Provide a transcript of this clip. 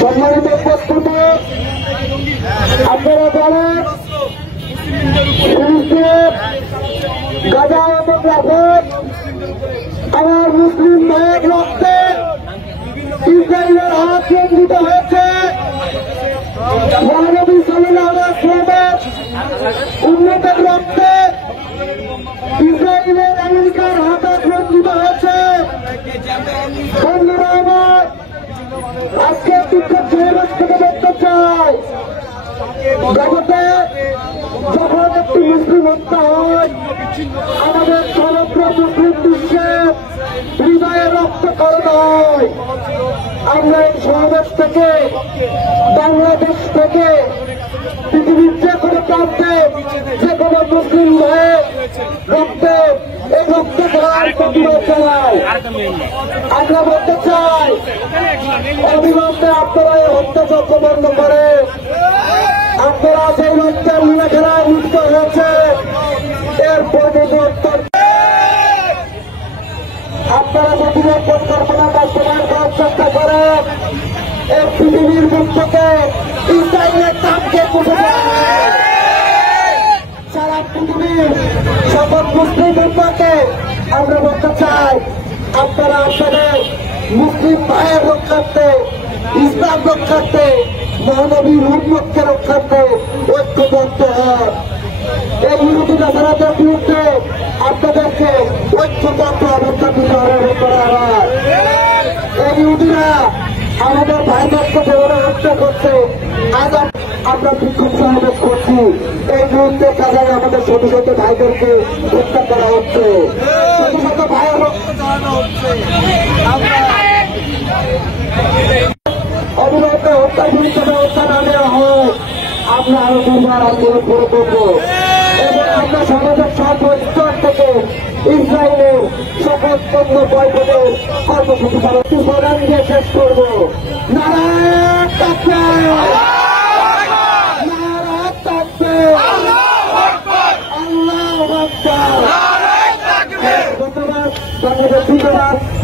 সম্মানিত উপস্থিতি, আপনারা জানেন গাজা এবং রাফাত আমার মুসলিম ভাইয়ের রক্তে ইসরায়েলের হাত কেন্দ্রিত হয়েছে। মহানবী সাল্লাল্লাহু আলাইহি ওয়াসাল্লামের উম্মতের রক্তে ইসরায়েলের আমেরিকার হাত কেন্দ্রিত হয়েছে। বন্ধুরা আমার, আজকে বিক্ষোভ সমাবেশ থেকে দেখতে চাই, জগতে যখন একটি মুসলিম হত্যা হয় আমাদের সমগ্র মুসলিম বিশ্বের হৃদয়ে রক্তকরণ হয়। আমরা এই সমাবেশ থেকে বাংলাদেশ থেকে পৃথিবীর যে কোনো প্রান্তে যে কোনো মুসলিম ভাইয়ের রক্তে এই রক্ত ধরার প্রতিরোধ চালাই। আমরা বলতে চাই, অবিলম্বে আপনারা এই হত্যাযজ্ঞ বন্ধ করে আপনারা সেই রক্তের লীলাখেলায় লিপ্ত হয়েছে এর পরিবর্তন আপনারা প্রতিরোধ পরিকল্পনা বাস্তবায়ন করার চেষ্টা করেন। এই পৃথিবীর মুখ থেকে ইসরায়েলের নামকে মুছে দেয়। সারা পৃথিবীর সকল মুসলিম উম্মাহকে আমরা বলতে চাই, আপনারা আপনাদের মুসলিম ভাইয়ের রক্ষার্থে, ইসলাম রক্ষার্থে, মহানবীর উম্মতকে রক্ষার্থে ঐক্যবদ্ধ হন। এই ইহুদি নাসারাদের বিরুদ্ধে আপনাদেরকে ঐক্যবদ্ধ অবস্থা দিতে হবে। এই ইহুদিরা আমাদের ভাইদেরকে যেভাবে হত্যা করছে, আজ আমরা বিক্ষোভ সমাবেশ করছি, এই মুহূর্তে কাজে আমাদের ছোট ছোট ভাইদেরকে হত্যা করা হচ্ছে, ছোট ছোট ভাইয়ের রক্ত চালানো হচ্ছে। অবিলম্বে হত্যার বিরুদ্ধে ব্যবস্থা না নেওয়া হয় আমরা আরো দুর্বার আন্দোলন করে করবো এবং আমরা সমাজের সব স্তর থেকে ইসরায়েলের সকল পণ্য বয়কটের কর্মসূচি পালন দিয়ে শেষ করব। নারায়ণ তাকবীর, নারায়ণ তাকবীর, আল্লাহু আকবার, আল্লাহু আকবার। ধন্যবাদ, বাংলাদেশ।